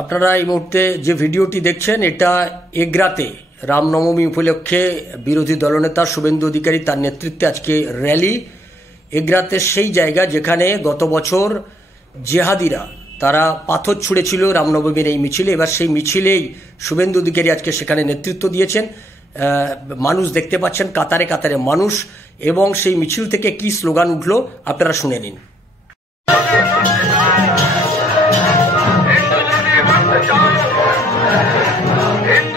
আপনারা এই মুহূর্তে যে ভিডিওটি দেখছেন এটা এগরাতে রামনবমী উপলক্ষে বিরোধী দলনেতা শুভেন্দু অধিকারী তার নেতৃত্বে আজকে র্যালি। এগরাতে সেই জায়গা যেখানে গত বছর জেহাদিরা তারা পাথর ছুঁড়েছিল রামনবমীর এই মিছিলে। এবার সেই মিছিলেই শুভেন্দু অধিকারী আজকে সেখানে নেতৃত্ব দিয়েছেন। মানুষ দেখতে পাচ্ছেন, কাতারে কাতারে মানুষ, এবং সেই মিছিল থেকে কি স্লোগান উঠলো আপনারা শুনে নিন। হিন্দু